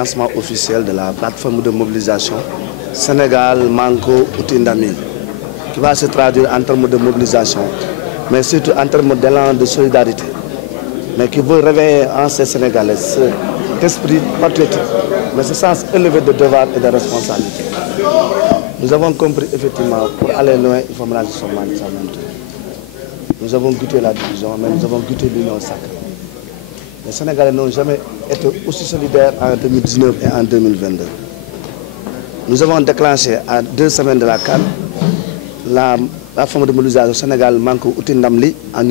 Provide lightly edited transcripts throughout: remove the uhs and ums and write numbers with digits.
Lancement officiel de la plateforme de mobilisation Sénégal Manko Outindami, qui va se traduire en termes de mobilisation, mais surtout en termes d'élan de solidarité, mais qui veut réveiller en ces Sénégalais cet esprit patriotique, mais ce sens élevé de devoir et de responsabilité. Nous avons compris effectivement, pour aller loin, il faut ménager son mal. Nous avons goûté la division, mais nous avons goûté l'union sacrée. Les Sénégalais n'ont jamais été aussi solidaires en 2019 et en 2022. Nous avons déclenché à 2 semaines de la CAN la plateforme de mobilisation Sénégal Manko Outindamli à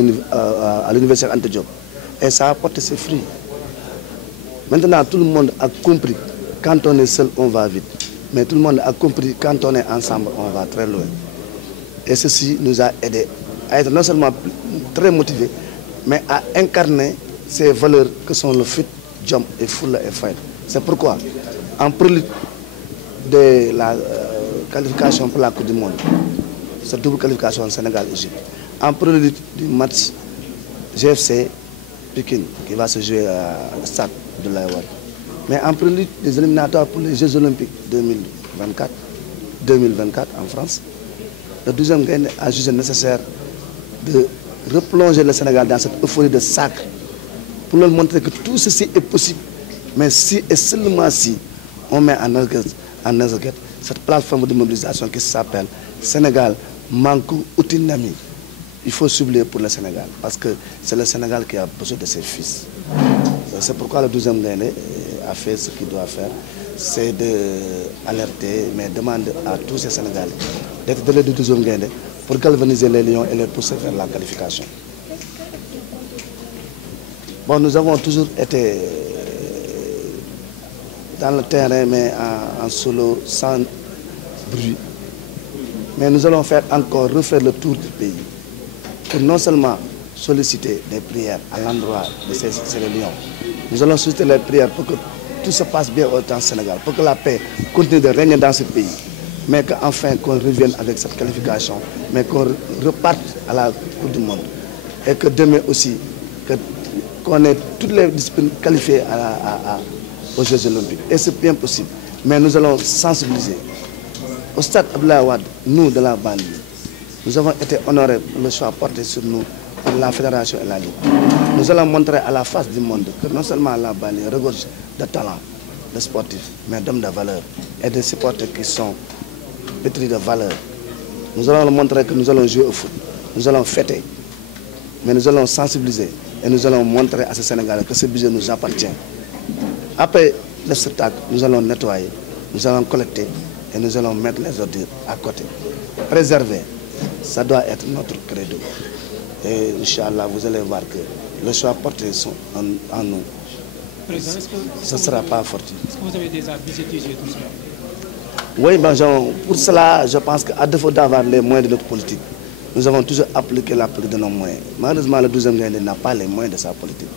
l'université Anta Diop. Et ça a porté ses fruits. Maintenant, tout le monde a compris, quand on est seul, on va vite. Mais tout le monde a compris, quand on est ensemble, on va très loin. Et ceci nous a aidés à être non seulement très motivés, mais à incarner ces valeurs que sont le fit, jump et full et fight. C'est pourquoi, en prélude de la qualification pour la Coupe du Monde, cette double qualification Sénégal-Égypte, en prélude du match GFC Pékin qui va se jouer à stade de l'Aïwad, mais en prélude des éliminatoires pour les Jeux Olympiques 2024 en France, le 12e Gaïndé a jugé nécessaire de replonger le Sénégal dans cette euphorie de sacre pour leur montrer que tout ceci est possible, mais si et seulement si on met en exergue cette plateforme de mobilisation qui s'appelle Sénégal Manko Outindami. Il faut s'oublier pour le Sénégal, parce que c'est le Sénégal qui a besoin de ses fils. C'est pourquoi le 12e Gaïndé a fait ce qu'il doit faire, c'est d'alerter, mais demander à tous ces Sénégalais d'être de l'aide du 12e Gaïndé pour galvaniser les lions et les pousser vers la qualification. Bon, nous avons toujours été dans le terrain, mais en solo, sans bruit. Mais nous allons refaire le tour du pays pour non seulement solliciter des prières à l'endroit de ces lions. Nous allons solliciter les prières pour que tout se passe bien au temps Sénégal, pour que la paix continue de régner dans ce pays, mais qu'enfin qu'on revienne avec cette qualification, mais qu'on reparte à la Coupe du Monde. Et que demain aussi, qu'on ait toutes les disciplines qualifiées aux Jeux Olympiques. Et c'est bien possible. Mais nous allons sensibiliser. Au stade Abdoulaye Wade, nous de la banlieue, nous avons été honorés pour le choix porté sur nous par la Fédération et la Ligue. Nous allons montrer à la face du monde que non seulement la banlieue regorge de talents, de sportifs, mais d'hommes de valeur et de supporters qui sont pétris de valeur. Nous allons montrer que nous allons jouer au foot, nous allons fêter, mais nous allons sensibiliser et nous allons montrer à ces Sénégalais que ce budget nous appartient. Après le spectacle, nous allons nettoyer, nous allons collecter et nous allons mettre les ordures à côté. Préserver, ça doit être notre credo. Et Inch'Allah, vous allez voir que le choix porté en nous, ce ne sera pas fortuit. Est-ce que vous avez déjà budgétisé tout cela? Oui, pour cela, je pense qu'à défaut d'avoir les moyens de notre politique, nous avons toujours appliqué la politique de nos moyens. Malheureusement, le 12e Gaïndé n'a pas les moyens de sa politique.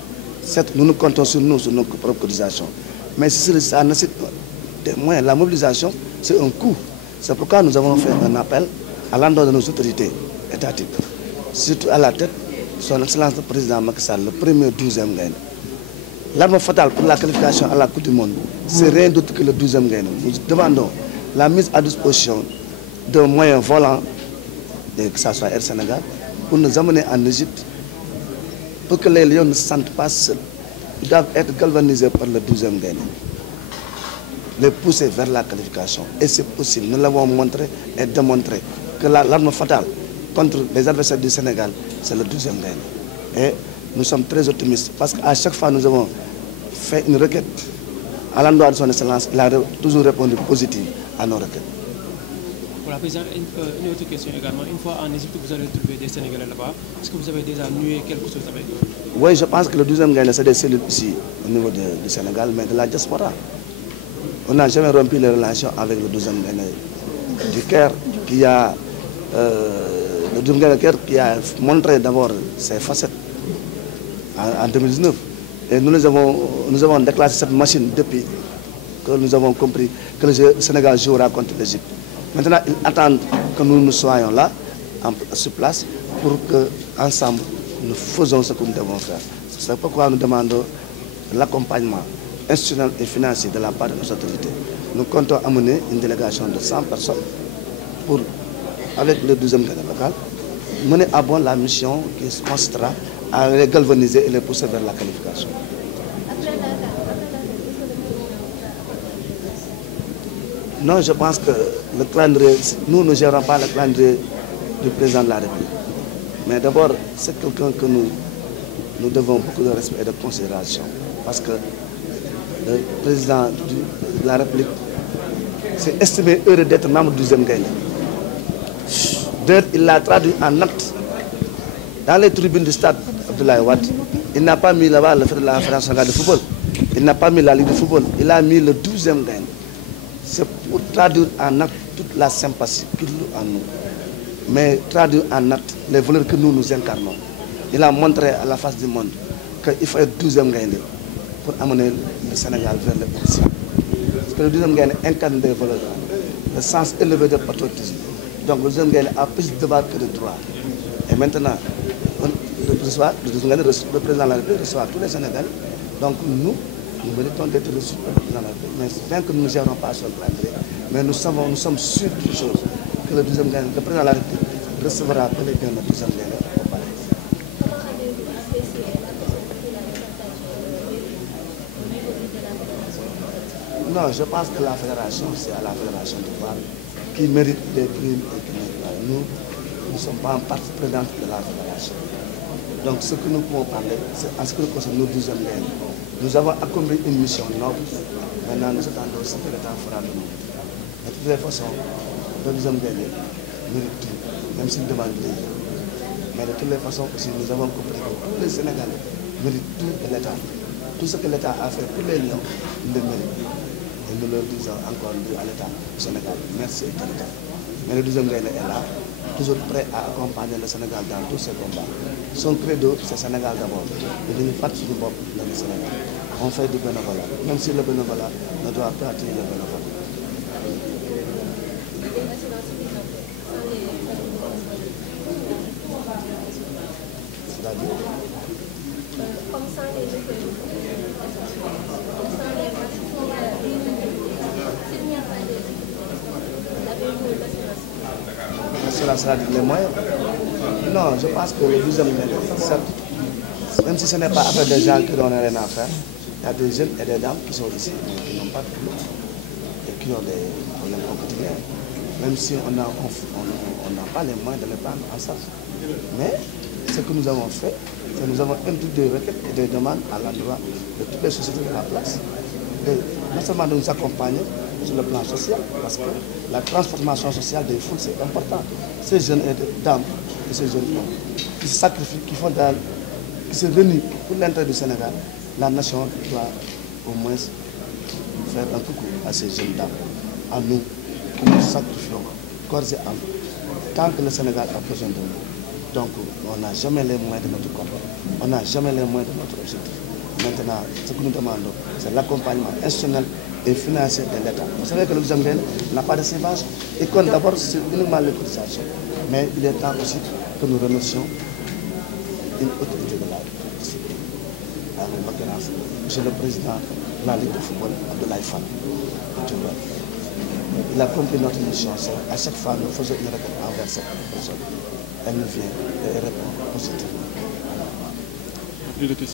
Certes, nous comptons sur nos propres cotisations. Mais si ça nécessite des moyens, la mobilisation, c'est un coût. C'est pourquoi nous avons fait un appel à l'endroit de nos autorités étatiques. Surtout à la tête, son Excellence le Président Macky Sall, le premier 12e Gaïndé. L'arme fatale pour la qualification à la Coupe du Monde, c'est rien d'autre que le 12e Gaïndé. Nous demandons la mise à disposition de moyens volants, que ce soit Air Sénégal, pour nous amener en Égypte, pour que les lions ne se sentent pas seuls. Ils doivent être galvanisés par le 12e Gaïndé, les pousser vers la qualification. Et c'est possible, nous l'avons montré et démontré que l'arme fatale contre les adversaires du Sénégal, c'est le 12e Gaïndé. Et nous sommes très optimistes parce qu'à chaque fois nous avons fait une requête à l'endroit de son Excellence, il a toujours répondu positif à nos requêtes. Voilà, Président, une autre question également. Une fois en Égypte, vous allez trouver des Sénégalais là-bas. Est-ce que vous avez déjà noué quelque chose avec eux? Oui, je pense que le 12e Gaïndé, c'est des cellules ici, au niveau du Sénégal, mais de la diaspora. On n'a jamais rompu les relations avec le 12e Gaïndé du Caire, qui a, le 12e Gaïndé du Caire qui a montré d'abord ses facettes en 2019. Et nous avons déclaré cette machine depuis que nous avons compris que le Sénégal jouera contre l'Égypte. Maintenant, ils attendent que nous soyons là, sur place, pour que ensemble nous faisons ce que nous devons faire. C'est pourquoi nous demandons l'accompagnement institutionnels et financiers de la part de nos autorités, nous comptons amener une délégation de 100 personnes pour, avec le 12e Gaïndé local, mener à bon la mission qui consistera à les galvaniser et les pousser vers la qualification. Non, je pense que le calendrier, nous ne gérons pas le calendrier du président de la République. Mais d'abord, c'est quelqu'un que nous devons beaucoup de respect et de considération. Parce que le président de la République s'est estimé heureux d'être membre du 12e Gaïndé. D'ailleurs, il l'a traduit en acte dans les tribunes du stade Abdoulaye Wade. Il n'a pas mis là-bas le fait de la Fédération de football. Il n'a pas mis la Ligue de football. Il a mis le 12e Gaïndé. C'est pour traduire en acte toute la sympathie qu'il a en nous. Mais traduire en acte les valeurs que nous incarnons. Il a montré à la face du monde qu'il faut être 12e Gaïndé pour amener le Sénégal vers le Parce que le 12e Gaïndé incarne des valeurs, le sens élevé de patriotisme. Donc le 12e Gaïndé a plus de devoirs que de droits. Et maintenant, le président de la République reçoit tous les Sénégalais. Donc nous méritons d'être reçus par le président de la République. Mais bien que nous ne gérons pas sur le calendrier, mais nous sommes sûrs d'une chose, que le 12e Gaïndé, le président de la République recevra bel et bien le 12e Gaïndé au palais. Non, je pense que la fédération, c'est à la fédération de voir qui mérite des primes et qui mérite pas. Nous ne sommes pas en partie prenante de la fédération. Donc ce que nous pouvons parler, c'est en ce qui concerne nos 12e Gaïndé. Nous avons accompli une mission noble. Maintenant, nous attendons ce que l'État fera de nous. De toutes les façons, le 12e Gaïndé mérite tout, même s'il demande des gens. Mais de toutes les façons aussi, nous avons compris que tous les Sénégalais méritent tout de l'État. Tout ce que l'État a fait pour les Lions, ils le méritent. Et nous leur disons encore à l'État du Sénégal, merci à l'État. Mais le 12e Gaïndé est là, toujours prêt à accompagner le Sénégal dans tous ses combats. Son credo, c'est Sénégal d'abord. Et nous faisons du Bob dans le Sénégal. On fait du bénévolat, même si le bénévolat ne doit pas être le bénévolat. C'est-à-dire cela sera les moyens. Non, je pense que le 12e Gaïndé, même si ce n'est pas affaire des gens qui n'ont rien à faire, il y a des jeunes et des dames qui sont ici, mais qui n'ont pas de boulot et qui ont des problèmes au quotidien. Même si on n'a pas les moyens de les prendre en charge. Mais ce que nous avons fait, c'est que nous avons introduit des requêtes et des demandes à l'endroit de toutes les sociétés de la place. Et non seulement de nous accompagner sur le plan social, parce que la transformation sociale des foules, c'est important. Ces jeunes et dames et ces jeunes hommes qui se sacrifient, qui se réunissent pour l'intérêt du Sénégal, la nation doit au moins faire un coucou à ces jeunes dames, à nous qui nous sacrifions corps et âme, tant que le Sénégal a besoin de nous. Donc on n'a jamais les moyens de notre corps, on n'a jamais les moyens de notre objectif. Maintenant, ce que nous demandons, c'est l'accompagnement institutionnel et financier de l'État. Vous savez que le 12e Gaïndé n'a pas de subvention. Il compte d'abord sur uniquement les cotisations. Mais il est temps aussi que nous remercions une autorité de la République. En l'occurrence, M. le Président de la Ligue de football, Abdoulaye Wade. Il a compris notre mission. À chaque fois, nous faisons une requête envers cette personne. Elle nous vient et répond positivement.